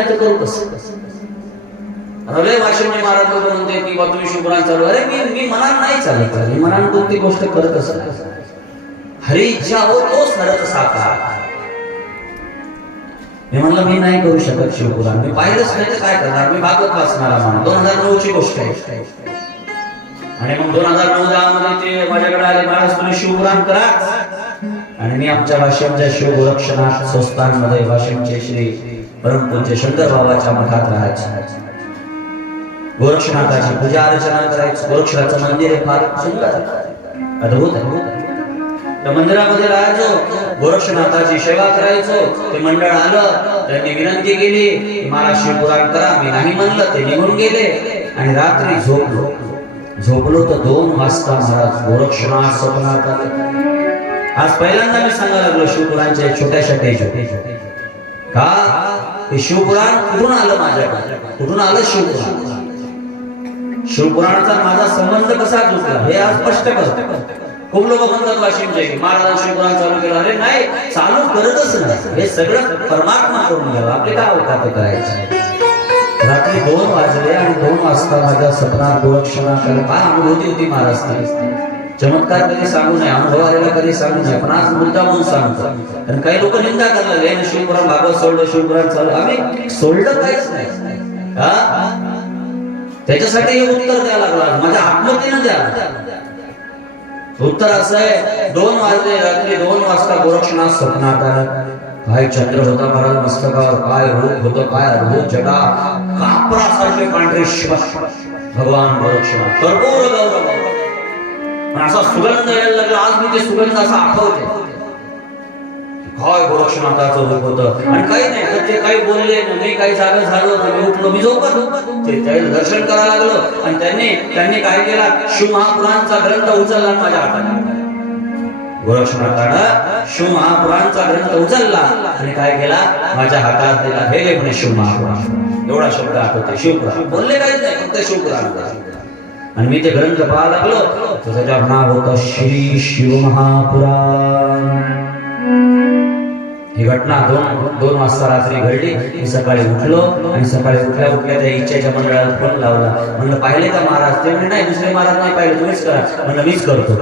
करू कसं? रवे वाशिमने महाराज लोक म्हणते की बा तुम्ही शुभ्रान चालू. अरे मी मी मनात नाही चालत. मी मनात कोणती गोष्ट करत असत. हरी इच्छा हो तोच नरक साकार. मी म्हणलं मी नाही करू शकत शिवपुराण. मी पाहिलंच नाही तर काय करणार? मी भागवत वाचणारा म्हणून. दोन हजार नऊ ची गोष्ट आहे. आणि मग दोन हजार नऊ दहा मध्ये ते माझ्याकडे आले महाराज तुम्ही शिवपुराण करा. आणि मी आमच्या वाशिमच्या शिवगोरक्षनाथ संस्थांमध्ये वाशिमचे श्री परमपूज्य शंकर बाबाच्या मठात राहायचे. गोरक्षनाथाची पूजा अर्चना करायची. गोरक्षनाथचं मंदिर हे फार सुंदर. अद्भुत आहे. त्या मंदिरामध्ये राहायचो. गोरक्षनाथाची सेवा करायचो. ते मंडळ आलं. त्यांनी विनंती केली मला शिवपुराण करा. मी नाही म्हणलं ते निघून गेले. आणि रात्री झोपलो झोपलो तर दोन वाजता महाराज गोरक्षनाथ स्वप्नात आले. आज पहिल्यांदा मी सांगायला लागलो शिवपुराणच्या छोट्याशा टेजो का? हे शिवपुराण कुठून आलं माझ्याकडे? कुठून आलं शिवपुराण? शिवपुराणाचा माझा संबंध कसा जुळला हे आज स्पष्ट करतो खूप लोक म्हणतात वाशिमचे महाराज शिवपुराण चालू केलं. अरे नाही चालू करतच नाही. हे सगळं परमात्मा करून घ्यावं. आपले काय अवकात करायचे? रात्री दोन वाजले आणि दोन वाजता माझ्या सपनात दोन आलं. काय अनुभूती होती महाराज चमत्कार कधी सांगू नये अनुभव आलेला कधी सांगू नये पण आज मुद्दा म्हणून सांगतो. कारण काही लोक निंदा करायला लागले शिवपुराण भागवत सोडलं शिवपुराण चालू आम्ही सोडलं काहीच नाही. हा? त्याच्यासाठी हे उत्तर द्यायला लागला माझ्या आत्महत्येनं द्या उत्तर असं आहे दोन वाजले रात्री दोन वाजता गोरक्षनाथ स्वप्नात आलं. काय चंद्र होता महाराज मस्तकावर काय रूप होतं काय अद्भुत जटा कापरासारखे पांढरे शिव. भगवान गोरक्षनाथ. कर्पूर गौरव. पण असा सुगंध यायला लागला. आज मी ते सुगंध असा आठवते. काय गोरक्षनाथाचं रूप होत. आणि काही नाही ते काही बोलले नाही काही जागा झालं मी उठलो मी झोपत ते त्याला दर्शन करायला लागलो. आणि त्यांनी त्यांनी काय केला? शिव महापुराणचा ग्रंथ उचलला आणि माझ्या हातात गोरक्षनाथानं शिवमहापुराणचा ग्रंथ उचलला आणि काय केला? माझ्या हातात दिला हे घे शिव महापुराण एवढा शब्द आठवते. शिवपुराण. बोलले काहीच नाही फक्त शिवपुराण. आणि मी ते ग्रंथ पाहायला लागलो तर त्याच्यावर नाव होतं श्री शिवमहापुराण। ही घटना दोन दोन वाजता रात्री घडली. मी सकाळी उठलो आणि सकाळी उठल्या उठल्या त्या इच्छाच्या मंडळाला फोन लावला. म्हणलं पाहिले का महाराज? ते म्हणजे नाही दुसरे महाराज नाही पाहिले तुम्हीच करा. म्हणलं मीच करतो.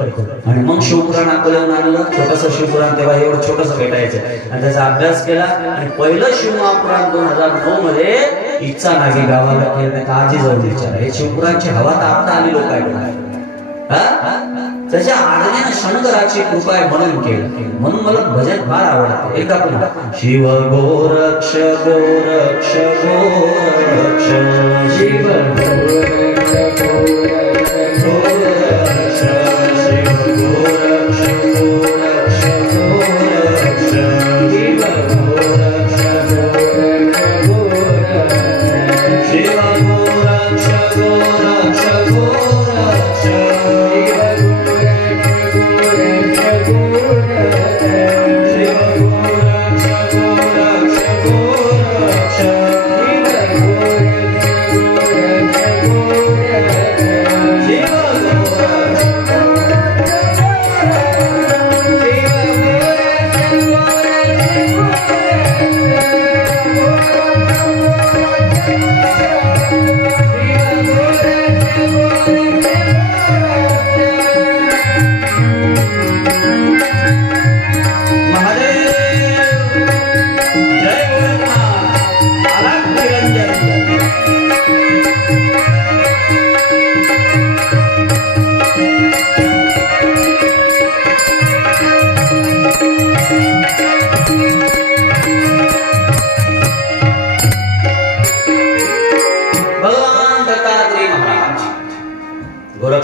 आणि मग शिवपुराण अकोल्याहून आणलं. छोटस शिवपुराण तेव्हा एवढं छोटस भेटायचं. आणि त्याचा अभ्यास केला. आणि पहिलं शिवमहापुराण दोन हजार नऊ मध्ये इच्छा नागी गावाला केलं. नाही आजी जाऊन विचार. हे शिवपुराणची हवा तर आता आली लोकांना हा? त्याच्या आज्ञा शंकराची कृपा आहे म्हणून केलं. म्हणून मला भजन फार आवडतं. एकदा पुन्हा शिव गोरक्ष गोरक्ष गो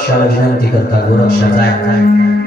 दत्तात्रय महाराज गोरक्षाला विनंती करता गोरक्षा जाय